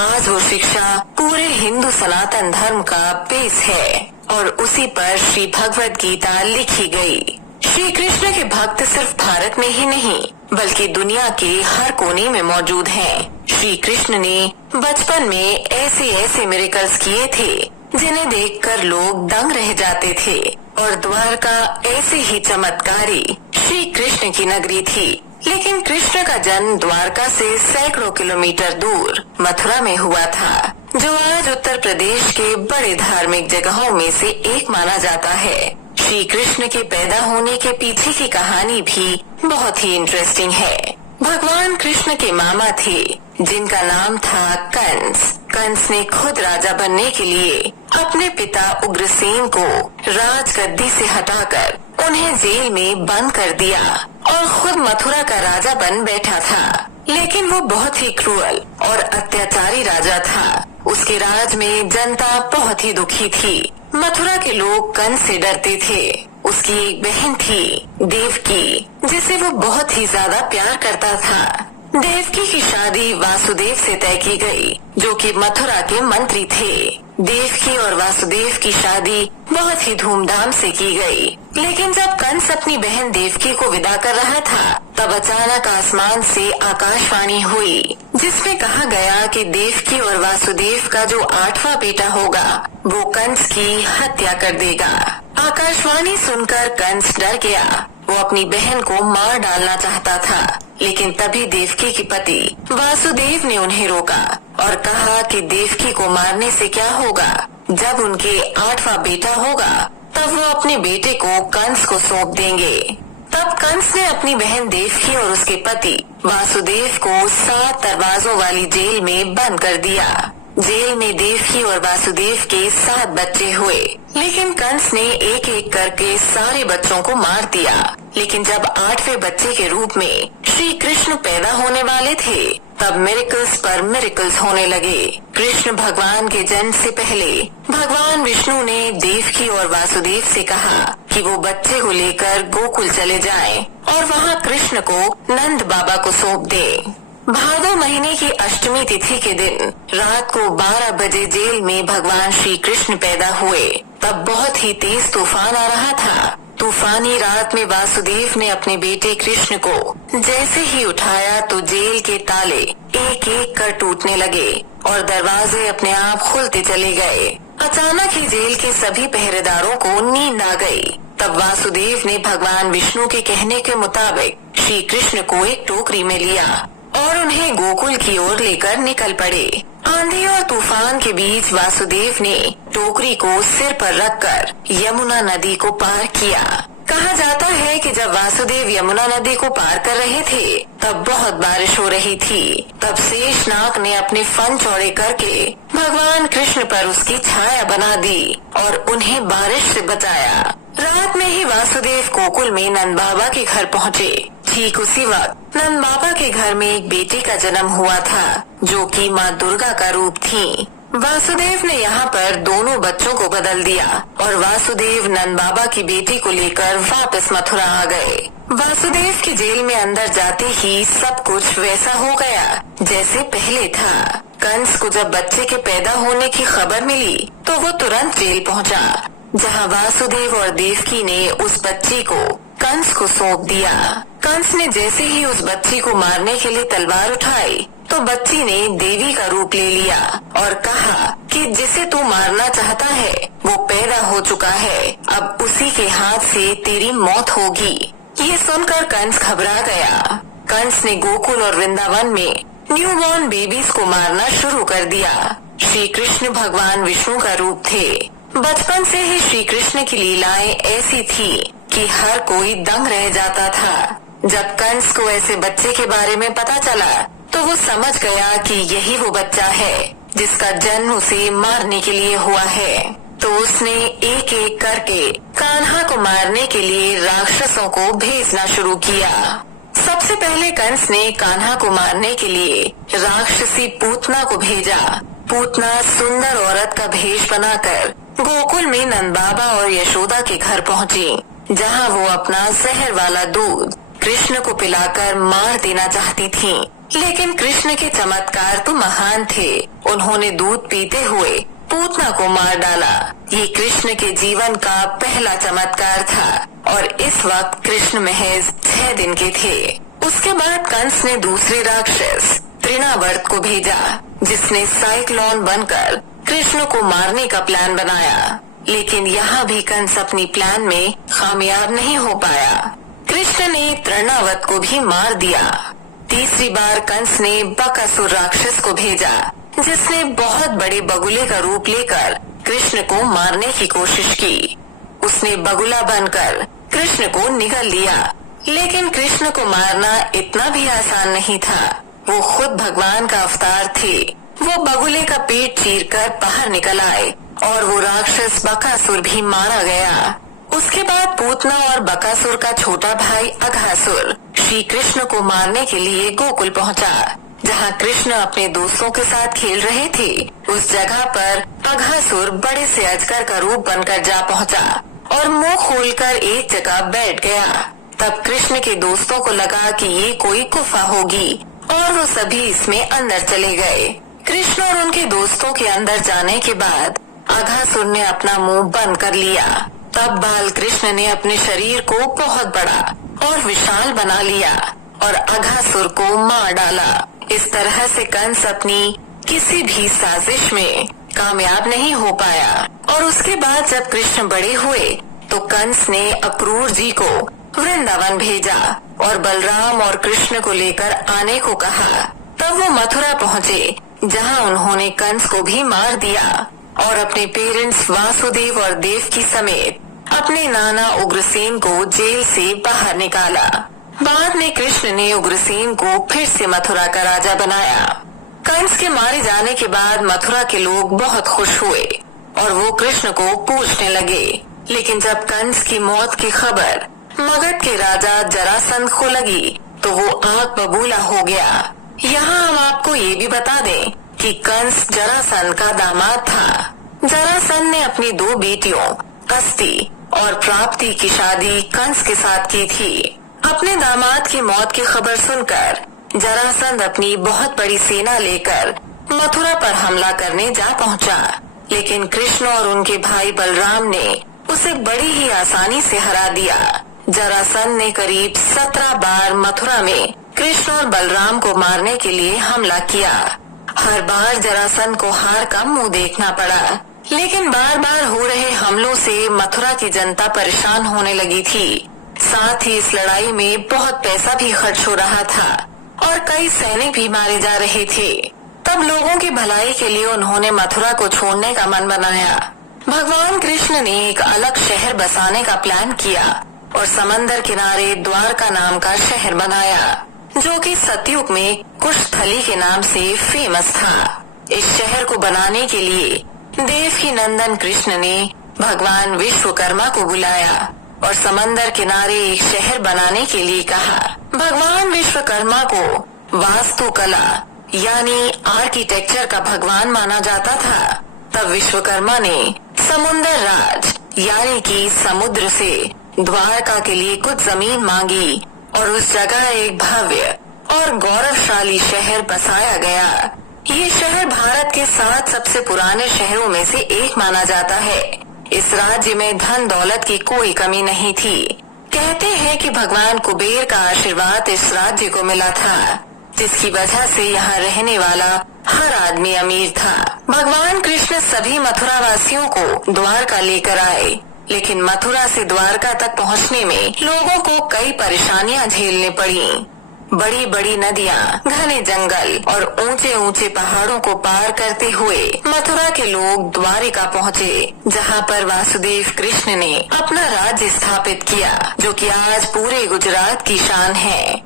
आज वो शिक्षा पूरे हिंदू सनातन धर्म का बेस है और उसी पर श्री भगवत गीता लिखी गई। श्री कृष्ण के भक्त सिर्फ भारत में ही नहीं बल्कि दुनिया के हर कोने में मौजूद हैं। श्री कृष्ण ने बचपन में ऐसे ऐसे मिरेकल्स किए थे जिन्हें देखकर लोग दंग रह जाते थे और द्वारका ऐसे ही चमत्कारी श्री कृष्ण की नगरी थी। लेकिन कृष्ण का जन्म द्वारका से सैकड़ों किलोमीटर दूर मथुरा में हुआ था, जो आज उत्तर प्रदेश के बड़े धार्मिक जगहों में से एक माना जाता है। श्री कृष्ण के पैदा होने के पीछे की कहानी भी बहुत ही इंटरेस्टिंग है। भगवान कृष्ण के मामा थे जिनका नाम था कंस। कंस ने खुद राजा बनने के लिए अपने पिता उग्रसेन को राजगद्दी से हटाकर उन्हें जेल में बंद कर दिया और खुद मथुरा का राजा बन बैठा था। लेकिन वो बहुत ही क्रूअल और अत्याचारी राजा था। उसके राज में जनता बहुत ही दुखी थी। मथुरा के लोग कंस से डरते थे। उसकी एक बहन थी देवकी, जिसे वो बहुत ही ज्यादा प्यार करता था। देवकी की शादी वासुदेव से तय की गई, जो कि मथुरा के मंत्री थे। देवकी और वासुदेव की शादी बहुत ही धूमधाम से की गई। लेकिन जब कंस अपनी बहन देवकी को विदा कर रहा था, तब अचानक आसमान से आकाशवाणी हुई, जिसमें कहा गया कि देवकी और वासुदेव का जो 8वां बेटा होगा वो कंस की हत्या कर देगा। आकाशवाणी सुनकर कंस डर गया। वो अपनी बहन को मार डालना चाहता था, लेकिन तभी देवकी के पति वासुदेव ने उन्हें रोका और कहा कि देवकी को मारने से क्या होगा, जब उनके 8वां बेटा होगा तब वो अपने बेटे को कंस को सौंप देंगे। तब कंस ने अपनी बहन देवकी और उसके पति वासुदेव को 7 दरवाजों वाली जेल में बंद कर दिया। जेल में देवकी और वासुदेव के 7 बच्चे हुए, लेकिन कंस ने एक एक करके सारे बच्चों को मार दिया। लेकिन जब 8वें बच्चे के रूप में श्री कृष्ण पैदा होने वाले थे, तब मिरेकल्स पर मिरेकल्स होने लगे। कृष्ण भगवान के जन्म से पहले भगवान विष्णु ने देवकी और वासुदेव से कहा कि वो बच्चे को लेकर गोकुल चले जाएं और वहाँ कृष्ण को नंद बाबा को सौंप दें। भादो महीने की अष्टमी तिथि के दिन रात को 12 बजे जेल में भगवान श्री कृष्ण पैदा हुए। तब बहुत ही तेज तूफान आ रहा था। तूफानी रात में वासुदेव ने अपने बेटे कृष्ण को जैसे ही उठाया तो जेल के ताले एक एक कर टूटने लगे और दरवाजे अपने आप खुलते चले गए। अचानक ही जेल के सभी पहरेदारों को नींद आ गई। तब वासुदेव ने भगवान विष्णु के कहने के मुताबिक श्री कृष्ण को एक टोकरी में लिया और उन्हें गोकुल की ओर लेकर निकल पड़े। आंधी और तूफान के बीच वासुदेव ने टोकरी को सिर पर रखकर यमुना नदी को पार किया। कहा जाता है कि जब वासुदेव यमुना नदी को पार कर रहे थे, तब बहुत बारिश हो रही थी। तब शेषनाग ने अपने फन चौड़े करके भगवान कृष्ण पर उसकी छाया बना दी और उन्हें बारिश से बचाया। रात में ही वासुदेव गोकुल में नंद बाबा के घर पहुँचे। ठीक उसी वक्त नंद बाबा के घर में एक बेटी का जन्म हुआ था, जो कि माँ दुर्गा का रूप थी। वासुदेव ने यहाँ पर दोनों बच्चों को बदल दिया और वासुदेव नंद बाबा की बेटी को लेकर वापस मथुरा आ गए। वासुदेव की जेल में अंदर जाते ही सब कुछ वैसा हो गया जैसे पहले था। कंस को जब बच्चे के पैदा होने की खबर मिली तो वो तुरंत जेल पहुँचा, जहाँ वासुदेव और देवकी ने उस बच्ची को कंस को सौंप दिया। कंस ने जैसे ही उस बच्ची को मारने के लिए तलवार उठाई तो बच्ची ने देवी का रूप ले लिया और कहा कि जिसे तू मारना चाहता है वो पैदा हो चुका है, अब उसी के हाथ से तेरी मौत होगी। ये सुनकर कंस घबरा गया। कंस ने गोकुल और वृंदावन में न्यूबॉर्न बेबीज को मारना शुरू कर दिया। श्री कृष्ण भगवान विष्णु का रूप थे। बचपन से ही श्री कृष्ण की लीलाएं ऐसी थी कि हर कोई दंग रह जाता था। जब कंस को ऐसे बच्चे के बारे में पता चला तो वो समझ गया कि यही वो बच्चा है जिसका जन्म उसे मारने के लिए हुआ है। तो उसने एक एक करके कान्हा को मारने के लिए राक्षसों को भेजना शुरू किया। सबसे पहले कंस ने कान्हा को मारने के लिए राक्षसी पूतना को भेजा। पूतना सुंदर औरत का भेष बनाकर गोकुल में नंद बाबा और यशोदा के घर पहुँची, जहाँ वो अपना जहर वाला दूध कृष्ण को पिलाकर मार देना चाहती थीं। लेकिन कृष्ण के चमत्कार तो महान थे। उन्होंने दूध पीते हुए पूतना को मार डाला। ये कृष्ण के जीवन का पहला चमत्कार था और इस वक्त कृष्ण महज 6 दिन के थे। उसके बाद कंस ने दूसरे राक्षस तृणावर्त को भेजा, जिसने साइक्लोन बनकर कृष्ण को मारने का प्लान बनाया। लेकिन यहाँ भी कंस अपनी प्लान में कामयाब नहीं हो पाया। कृष्ण ने तृणावर्त को भी मार दिया। तीसरी बार कंस ने बकासुर राक्षस को भेजा, जिसने बहुत बड़े बगुले का रूप लेकर कृष्ण को मारने की कोशिश की। उसने बगुला बनकर कृष्ण को निगल लिया। लेकिन कृष्ण को मारना इतना भी आसान नहीं था। वो खुद भगवान का अवतार थे। वो बगुले का पेट चीरकर बाहर निकल आए और वो राक्षस बकासुर भी मारा गया। उसके बाद पूतना और बकासुर का छोटा भाई अघासुर श्री कृष्ण को मारने के लिए गोकुल पहुंचा। जहां कृष्ण अपने दोस्तों के साथ खेल रहे थे, उस जगह पर अघासुर बड़े से अजगर का रूप बनकर जा पहुंचा और मुंह खोलकर एक जगह बैठ गया। तब कृष्ण के दोस्तों को लगा कि ये कोई गुफा होगी और वो सभी इसमें अंदर चले गए। कृष्ण और उनके दोस्तों के अंदर जाने के बाद अघासुर ने अपना मुंह बंद कर लिया। तब बाल कृष्ण ने अपने शरीर को बहुत बड़ा और विशाल बना लिया और अघासुर को मार डाला। इस तरह से कंस अपनी किसी भी साजिश में कामयाब नहीं हो पाया। और उसके बाद जब कृष्ण बड़े हुए तो कंस ने अक्रूर जी को वृंदावन भेजा और बलराम और कृष्ण को लेकर आने को कहा। तब वो मथुरा पहुँचे, जहाँ उन्होंने कंस को भी मार दिया और अपने पेरेंट्स वासुदेव और देवकी समेत अपने नाना उग्रसेन को जेल से बाहर निकाला। बाद में कृष्ण ने उग्रसेन को फिर से मथुरा का राजा बनाया। कंस के मारे जाने के बाद मथुरा के लोग बहुत खुश हुए और वो कृष्ण को पूछने लगे। लेकिन जब कंस की मौत की खबर मगध के राजा जरासंध को लगी तो वो आग बबूला हो गया। यहाँ हम आपको ये भी बता दें कि कंस जरासंध का दामाद था। जरासंध ने अपनी 2 बेटियों कस्ती और प्राप्ति की शादी कंस के साथ की थी। अपने दामाद की मौत की खबर सुनकर जरासंध अपनी बहुत बड़ी सेना लेकर मथुरा पर हमला करने जा पहुंचा। लेकिन कृष्ण और उनके भाई बलराम ने उसे बड़ी ही आसानी से हरा दिया। जरासंध ने करीब 17 बार मथुरा में कृष्ण और बलराम को मारने के लिए हमला किया। हर बार जरासंध को हार का मुंह देखना पड़ा। लेकिन बार बार हो रहे हमलों से मथुरा की जनता परेशान होने लगी थी। साथ ही इस लड़ाई में बहुत पैसा भी खर्च हो रहा था और कई सैनिक भी मारे जा रहे थे। तब लोगों की भलाई के लिए उन्होंने मथुरा को छोड़ने का मन बनाया। भगवान कृष्ण ने एक अलग शहर बसाने का प्लान किया और समंदर किनारे द्वारका नाम का शहर बनाया, जो कि सतयुग में कुशस्थली के नाम से फेमस था। इस शहर को बनाने के लिए देवकी नंदन कृष्ण ने भगवान विश्वकर्मा को बुलाया और समंदर किनारे एक शहर बनाने के लिए कहा। भगवान विश्वकर्मा को वास्तुकला यानी आर्किटेक्चर का भगवान माना जाता था। तब विश्वकर्मा ने समुंदर राज यानी कि समुद्र से द्वारका के लिए कुछ जमीन मांगी और उस जगह एक भव्य और गौरवशाली शहर बसाया गया। ये शहर भारत के 7 सबसे पुराने शहरों में से एक माना जाता है। इस राज्य में धन दौलत की कोई कमी नहीं थी। कहते हैं कि भगवान कुबेर का आशीर्वाद इस राज्य को मिला था, जिसकी वजह से यहाँ रहने वाला हर आदमी अमीर था। भगवान कृष्ण सभी मथुरा वासियों को द्वारका लेकर आए, लेकिन मथुरा से द्वारका तक पहुँचने में लोगों को कई परेशानियाँ झेलनी पड़ी। बड़ी बड़ी नदियाँ, घने जंगल और ऊंचे ऊंचे पहाड़ों को पार करते हुए मथुरा के लोग द्वारिका पहुँचे, जहाँ पर वासुदेव कृष्ण ने अपना राज्य स्थापित किया, जो कि आज पूरे गुजरात की शान है।